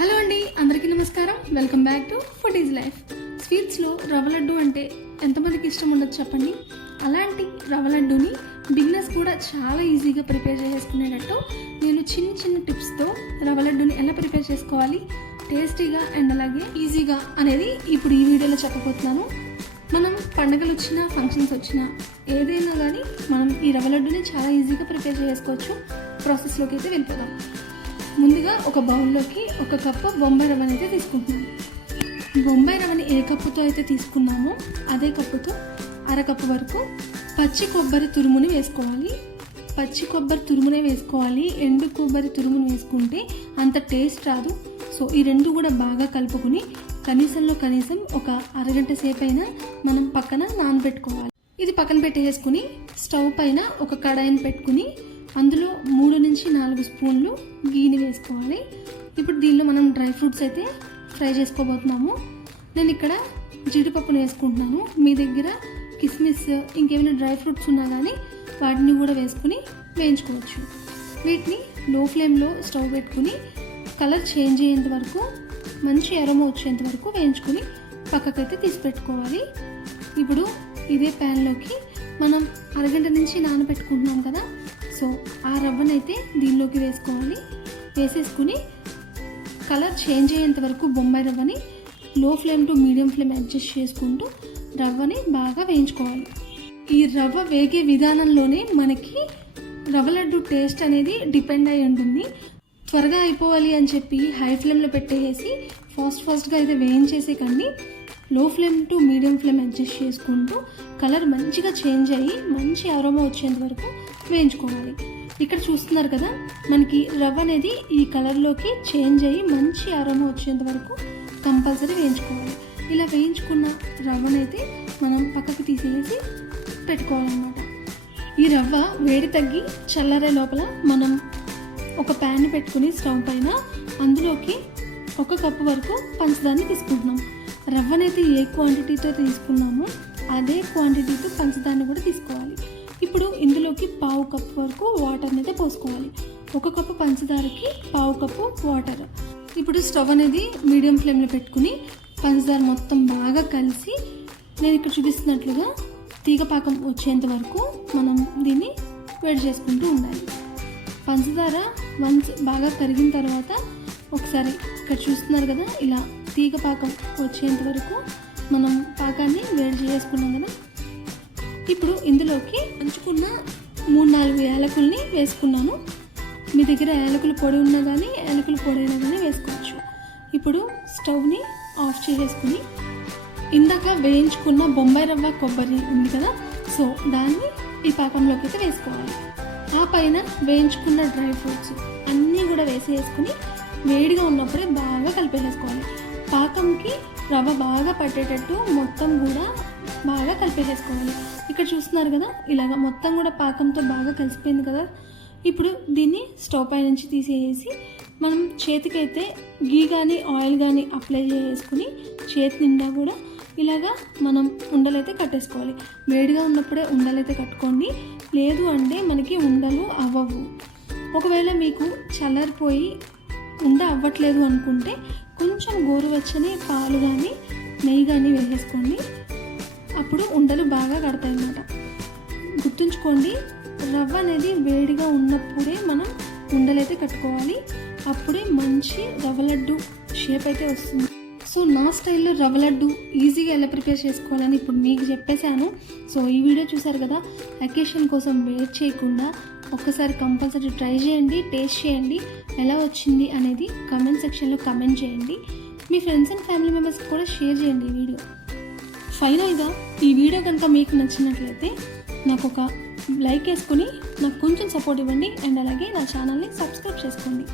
Hello అండి, అందరికీ నమస్కారం. Welcome back to food is life. స్వీట్స్లో రవ్వ లడ్డు అంటే ఎంతమందికి ఇష్టం ఉండదు చెప్పండి. అలాంటి రవ్వ లడ్డూని బిగినర్స్ కూడా చాలా ఈజీగా ప్రిపేర్ చేసుకునేటట్టు నేను చిన్న చిన్న టిప్స్తో రవ్వ లడ్డూని ఎలా ప్రిపేర్ చేసుకోవాలి, టేస్టీగా అండ్ అలాగే ఈజీగా అనేది ఇప్పుడు ఈ వీడియోలో చెప్పబోతున్నాను. మనం పండుగలు వచ్చినా ఫంక్షన్స్ వచ్చినా ఏదైనా కానీ మనం ఈ రవ్వ లడ్డూని చాలా ఈజీగా ప్రిపేర్ చేసుకోవచ్చు. ప్రాసెస్లోకి అయితే వెళ్ళిపోదాం. ముందుగా ఒక బౌల్లోకి 1 కప్పు బొంబాయి రవ్వని అయితే తీసుకుంటున్నాము. బొంబాయి రవ్వని ఏ కప్పుతో అయితే తీసుకున్నామో అదే కప్పుతో 1/2 కప్పు వరకు పచ్చి కొబ్బరి తురుముని వేసుకోవాలి. పచ్చి కొబ్బరి తురుమునే వేసుకోవాలి. ఎండు కొబ్బరి తురుముని వేసుకుంటే అంత టేస్ట్ రాదు. సో ఈ రెండు కూడా బాగా కలుపుకొని కనీసం ఒక అరగంట సేపు అయినా మనం పక్కన నానబెట్టుకోవాలి. ఇది పక్కన పెట్టేసుకుని స్టవ్ పైన ఒక కడాయిని పెట్టుకుని అందులో 3 నుంచి 4 స్పూన్లు గీని వేసుకోవాలి. ఇప్పుడు దీనిలో మనం డ్రై ఫ్రూట్స్ అయితే ఫ్రై చేసుకోబోతున్నాము. నేను ఇక్కడ జీడిపప్పును వేసుకుంటున్నాను. మీ దగ్గర కిస్మిస్ ఇంకేమైనా డ్రై ఫ్రూట్స్ ఉన్నా కానీ వాటిని కూడా వేసుకుని వేయించుకోవచ్చు. వీటిని లో ఫ్లేమ్లో స్టవ్ పెట్టుకుని కలర్ చేంజ్ అయ్యేంత వరకు, మంచి అరోమా వచ్చేంత వరకు వేయించుకుని పక్కకైతే తీసి పెట్టుకోవాలి. ఇప్పుడు ఇదే ప్యాన్లోకి మనం అరగంట నుంచి నానబెట్టుకుంటున్నాం కదా, సో ఆ రవ్వనైతే దీనిలోకి వేసుకోవాలి. వేసేసుకుని కలర్ చేంజ్ అయ్యేంత వరకు బొంబాయి రవ్వని లో flame to medium flame adjust చేసుకుంటూ రవ్వని బాగా వేయించుకోవాలి. ఈ రవ్వ వేగే విధానంలోనే మనకి రవ్వ లడ్డు టేస్ట్ అనేది డిపెండ్ అయి ఉంటుంది. త్వరగా అయిపోవాలి అని చెప్పి హై ఫ్లేమ్లో పెట్టేసి ఫాస్ట్గా అయితే వేయించేసే కానీ లో flame to medium flame adjust చేసుకుంటూ కలర్ మంచిగా చేంజ్ అయ్యి మంచి అరోమా వచ్చేంత వరకు వేయించుకోవాలి. ఇక్కడ చూస్తున్నారు కదా, మనకి రవ్వ అనేది ఈ కలర్లోకి చేంజ్ అయ్యి మంచి అరోమా వచ్చేంత వరకు కంపల్సరీ వేయించుకోవాలి. ఇలా వేయించుకున్న రవ్వనైతే మనం పక్కకు తీసేసి పెట్టుకోవాలన్నమాట. ఈ రవ్వ వేడి తగ్గి చల్లారే లోపల మనం ఒక ప్యాన్ పెట్టుకుని స్టవ్ పైన అందులోకి 1 కప్పు వరకు పంచదారని తీసుకుంటున్నాం. రవ్వనైతే ఏ క్వాంటిటీతో తీసుకున్నామో అదే క్వాంటిటీతో పంచదారని కూడా తీసుకోవాలి. ఇప్పుడు ఇందులోకి 1/2 కప్పు వరకు వాటర్ని అయితే పోసుకోవాలి. 1 కప్పు పంచదారకి 1/2 కప్పు వాటర్. ఇప్పుడు స్టవ్ అనేది మీడియం ఫ్లేమ్లో పెట్టుకుని పంచదార మొత్తం బాగా కలిసి నేను ఇక్కడ చూపిస్తున్నట్లుగా తీగపాకం వచ్చేంత వరకు మనం దీన్ని వేడి చేసుకుంటూ ఉండాలి. పంచదార వన్స్ బాగా కరిగిన తర్వాత ఒకసారి ఇక్కడ చూస్తున్నారు కదా, ఇలా తీగ పాకం వచ్చేంత వరకు మనం పాకాన్ని వేడి చేసుకున్నాం కదా. ఇప్పుడు ఇందులోకి పంచుకున్న 3-4 యాలకుల్ని వేసుకున్నాను. మీ దగ్గర యాలకుల పొడి ఉన్నా కానీ యాలకుల పొడి అయినా కానీ వేసుకోవచ్చు. ఇప్పుడు స్టవ్ని ఆఫ్ చేసేసుకుని ఇందాక వేయించుకున్న బొంబాయి రవ్వ కొబ్బరి ఉంది కదా, సో దాన్ని ఈ పాకంలోకి అయితే వేసుకోవాలి. ఆ పైన వేయించుకున్న డ్రై ఫ్రూట్స్ అన్నీ కూడా వేసేసుకుని వేడిగా ఉన్నప్పుడే బాగా కలిపేసేసుకోవాలి. పాకంకి రవ్వ బాగా పట్టేటట్టు మొత్తం కూడా బాగా కలిపేసేసుకోవాలి. ఇక్కడ చూస్తున్నారు కదా, ఇలాగ మొత్తం కూడా పాకంతో బాగా కలిసిపోయింది కదా. ఇప్పుడు దీన్ని స్టవ్ పై నుంచి తీసేసి మనం చేతికైతే గీ కానీ ఆయిల్ కానీ అప్లై చేసుకుని చేతి నిండా కూడా ఇలాగా మనం ఉండలైతే కట్టేసుకోవాలి. వేడిగా ఉన్నప్పుడే ఉండలైతే కట్టుకోండి, లేదు అంటే మనకి ఉండలు అవ్వవు. ఒకవేళ మీకు చల్లారిపోయి ఉండ అవ్వట్లేదు అనుకుంటే కొంచెం గోరువెచ్చని పాలు కానీ నెయ్యి కానీ వేసేసుకోండి. అప్పుడు ఉండలు బాగా కడతాయి అన్నమాట. గుర్తుంచుకోండి, రవ్వ అనేది వేడిగా ఉన్నప్పుడే మనం ఉండలైతే కట్టుకోవాలి. అప్పుడే మంచి రవ్వ లడ్డు షేప్ అయితే వస్తుంది. సో నా స్టైల్లో రవ్వ లడ్డు ఈజీగా ఎలా ప్రిపేర్ చేసుకోవాలని ఇప్పుడు మీకు చెప్పేశాను. సో ఈ వీడియో చూసారు కదా, అకేషన్ కోసం వెయిట్ చేయకుండా ఒక్కసారి కంపల్సరీ ట్రై చేయండి, టేస్ట్ చేయండి. ఎలా వచ్చింది అనేది కామెంట్ సెక్షన్లో కామెంట్ చేయండి. మీ ఫ్రెండ్స్ అండ్ ఫ్యామిలీ మెంబర్స్కి కూడా షేర్ చేయండి ఈ వీడియో. ఫైనల్గా ఈ వీడియో కనుక మీకు నచ్చినట్లయితే నాకు ఒక లైక్ వేసుకొని నాకు కొంచెం సపోర్ట్ ఇవ్వండి. అండ్ అలాగే నా ఛానల్ని సబ్స్క్రైబ్ చేసుకోండి.